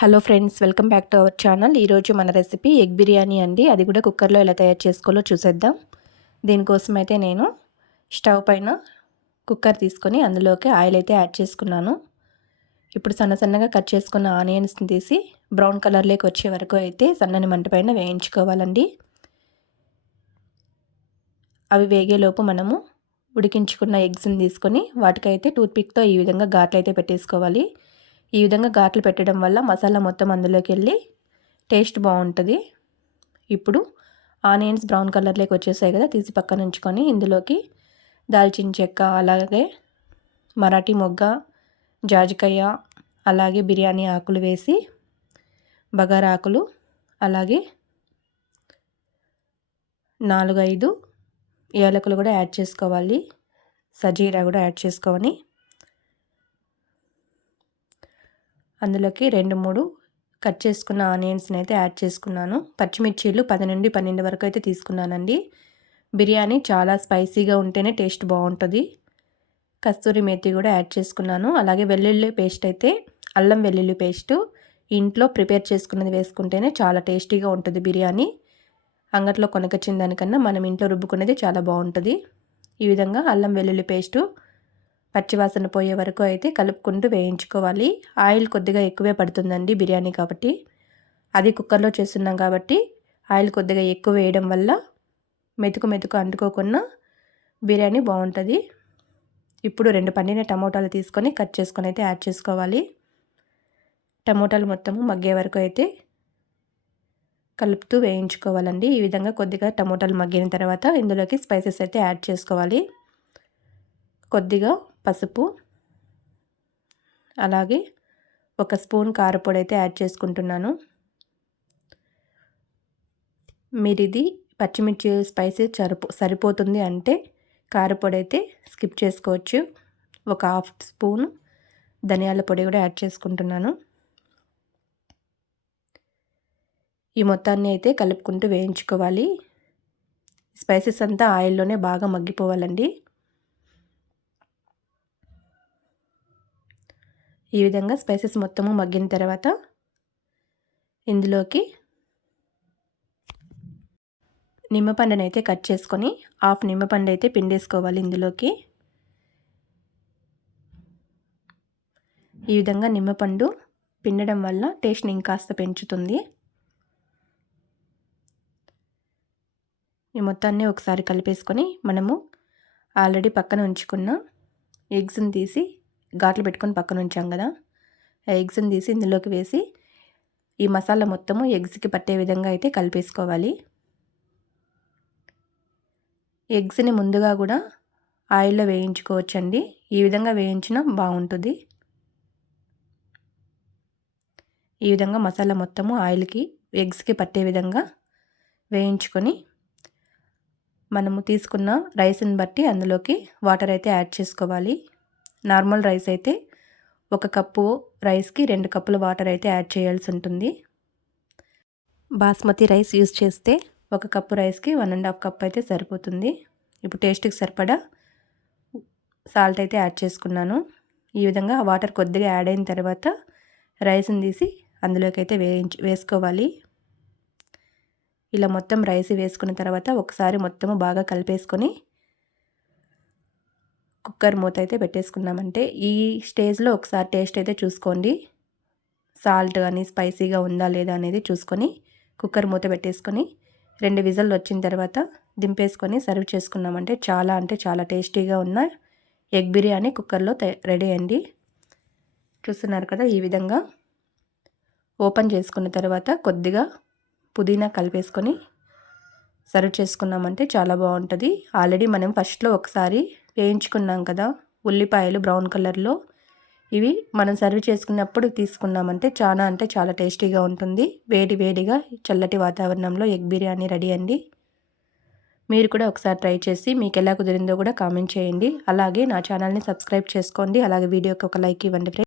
Hello friends, welcome back to our channel. ఈరోజు మన recipe egg biryani అండి. అది కూడా కుక్కర్లో ఎలా తయారు చేసుకోవాలో చూసేద్దాం. దీనికోసం అయితే నేను స్టవ్ పైన కుక్కర్ తీసుకొని అందులోకి ఆయిల్ అయితే యాడ్ చేసుకున్నాను. ఇప్పుడు సన్నగా కట్ చేసుకున్న ఆనియన్స్ని తీసి బ్రౌన్ కలర్లోకి వచ్చే వరకు అయితే సన్నని మంట పైన వేయించుకోవాలండి. అవి వేగేలోపు మనము ఉడికించుకున్న ఎగ్స్ని తీసుకొని వాటికైతే టూత్పిక్తో ఈ విధంగా ఘాట్లు అయితే పెట్టేసుకోవాలి. ఈ విధంగా ఘాట్లు పెట్టడం వల్ల మసాలా మొత్తం అందులోకి వెళ్ళి టేస్ట్ బాగుంటుంది. ఇప్పుడు ఆనియన్స్ బ్రౌన్ కలర్లోకి వచ్చేసాయి కదా, తీసి పక్కన ఉంచుకొని ఇందులోకి దాల్చిన చెక్క, అలాగే మరాఠీ మొగ్గ, జాజికాయ, అలాగే బిర్యానీ ఆకులు వేసి బగారా ఆకులు, అలాగే 4-5 యాలకులు కూడా యాడ్ చేసుకోవాలి. సజీరా కూడా యాడ్ చేసుకొని అందులోకి 2-3 కట్ చేసుకున్న ఆనియన్స్ని అయితే యాడ్ చేసుకున్నాను. పచ్చిమిర్చీలు 10 నుండి 12 వరకు అయితే తీసుకున్నానండి. బిర్యానీ చాలా స్పైసీగా ఉంటేనే టేస్ట్ బాగుంటుంది. కస్తూరి మేతి కూడా యాడ్ చేసుకున్నాను. అలాగే వెల్లుల్లి పేస్ట్ అయితే అల్లం వెల్లుల్లి పేస్టు ఇంట్లో ప్రిపేర్ చేసుకున్నది వేసుకుంటేనే చాలా టేస్టీగా ఉంటుంది బిర్యానీ. అంగట్లో కొనకొచ్చిన దానికన్నా మనం ఇంట్లో రుబ్బుకునేది చాలా బాగుంటుంది. ఈ విధంగా అల్లం వెల్లుల్లి పేస్టు పచ్చివాసన పోయే వరకు అయితే కలుపుకుంటూ వేయించుకోవాలి. ఆయిల్ కొద్దిగా ఎక్కువే పడుతుందండి బిర్యానీ కాబట్టి. అది కుక్కర్లో చేస్తున్నాం కాబట్టి ఆయిల్ కొద్దిగా ఎక్కువ వేయడం వల్ల మెతుకు అంటుకోకుండా బిర్యానీ బాగుంటుంది. ఇప్పుడు 2 పండిన టమోటాలు తీసుకొని కట్ చేసుకొని అయితే యాడ్ చేసుకోవాలి. టమోటాలు మొత్తము మగ్గే వరకు అయితే కలుపుతూ వేయించుకోవాలండి. ఈ విధంగా కొద్దిగా టమోటాలు మగ్గిన తర్వాత ఇందులోకి స్పైసెస్ అయితే యాడ్ చేసుకోవాలి. కొద్దిగా పసుపు, అలాగే 1 స్పూన్ కారపొడి అయితే యాడ్ చేసుకుంటున్నాను. మీరు ఇది పచ్చిమిర్చి స్పైసీ సరిపోతుంది అంటే కారపొడి అయితే స్కిప్ చేసుకోవచ్చు. 1/2 స్పూన్ ధనియాల పొడి కూడా యాడ్ చేసుకుంటున్నాను. ఈ మొత్తాన్ని అయితే కలుపుకుంటూ వేయించుకోవాలి. స్పైసెస్ అంతా ఆయిల్లోనే బాగా మగ్గిపోవాలండి. ఈ విధంగా స్పైసెస్ మొత్తము మగ్గిన తర్వాత ఇందులోకి నిమ్మపండుని అయితే కట్ చేసుకొని హాఫ్ నిమ్మపండు అయితే పిండేసుకోవాలి. ఇందులోకి ఈ విధంగా నిమ్మపండు పిండడం వల్ల టేస్ట్ని ఇంకాస్త పెంచుతుంది. ఈ మొత్తాన్ని ఒకసారి కలిపేసుకొని మనము ఆల్రెడీ పక్కన ఉంచుకున్న ఎగ్స్ని తీసి ఘాట్లు పెట్టుకొని పక్కన ఉంచాం కదా, ఆ ఎగ్స్ని తీసి ఇందులోకి వేసి ఈ మసాలా మొత్తము ఎగ్స్కి పట్టే విధంగా అయితే కలిపేసుకోవాలి. ఎగ్స్ని ముందుగా కూడా ఆయిల్లో వేయించుకోవచ్చండి. ఈ విధంగా వేయించినా బాగుంటుంది. ఈ విధంగా మసాలా మొత్తము ఆయిల్కి ఎగ్స్కి పట్టే విధంగా వేయించుకొని మనము తీసుకున్న రైస్ని బట్టి అందులోకి వాటర్ అయితే యాడ్ చేసుకోవాలి. నార్మల్ రైస్ అయితే 1 కప్పు రైస్కి 2 కప్పుల వాటర్ అయితే యాడ్ చేయాల్సి ఉంటుంది. బాస్మతి రైస్ యూస్ చేస్తే 1 కప్పు రైస్కి 1.5 కప్ అయితే సరిపోతుంది. ఇప్పుడు టేస్ట్కి సరిపడా సాల్ట్ అయితే యాడ్ చేసుకున్నాను. ఈ విధంగా వాటర్ కొద్దిగా యాడ్ అయిన తర్వాత రైస్ని తీసి అందులోకి అయితే వేసుకోవాలి. ఇలా మొత్తం రైస్ వేసుకున్న తర్వాత ఒకసారి మొత్తము బాగా కలిపేసుకొని కుక్కర్ మూత అయితే పెట్టేసుకున్నామంటే ఈ స్టేజ్లో ఒకసారి టేస్ట్ అయితే చూసుకోండి. సాల్ట్ కానీ స్పైసీగా ఉందా లేదా అనేది చూసుకొని కుక్కర్ మూత పెట్టేసుకొని 2 విజిల్లు వచ్చిన తర్వాత దింపేసుకొని సర్వ్ చేసుకున్నామంటే చాలా అంటే చాలా టేస్టీగా ఉన్న ఎగ్ బిర్యానీ కుక్కర్లో రెడీ అండి. చూస్తున్నారు కదా, ఈ విధంగా ఓపెన్ చేసుకున్న తర్వాత కొద్దిగా పుదీనా కలిపేసుకొని సర్వ్ చేసుకున్నామంటే చాలా బాగుంటుంది. ఆల్రెడీ మనం ఫస్ట్లో ఒకసారి వేయించుకున్నాం కదా ఉల్లిపాయలు బ్రౌన్ కలర్లో, ఇవి మనం సర్వ్ చేసుకున్నప్పుడు తీసుకున్నామంటే చాలా అంటే చాలా టేస్టీగా ఉంటుంది. వేడిగా చల్లటి వాతావరణంలో ఎగ్ బిర్యానీ రెడీ అండి. మీరు కూడా ఒకసారి ట్రై చేసి మీకు ఎలా కుదిరిందో కూడా కామెంట్ చేయండి. అలాగే నా ఛానల్ని సబ్స్క్రైబ్ చేసుకోండి. అలాగే వీడియోకి ఒక లైక్ ఇవ్వండి.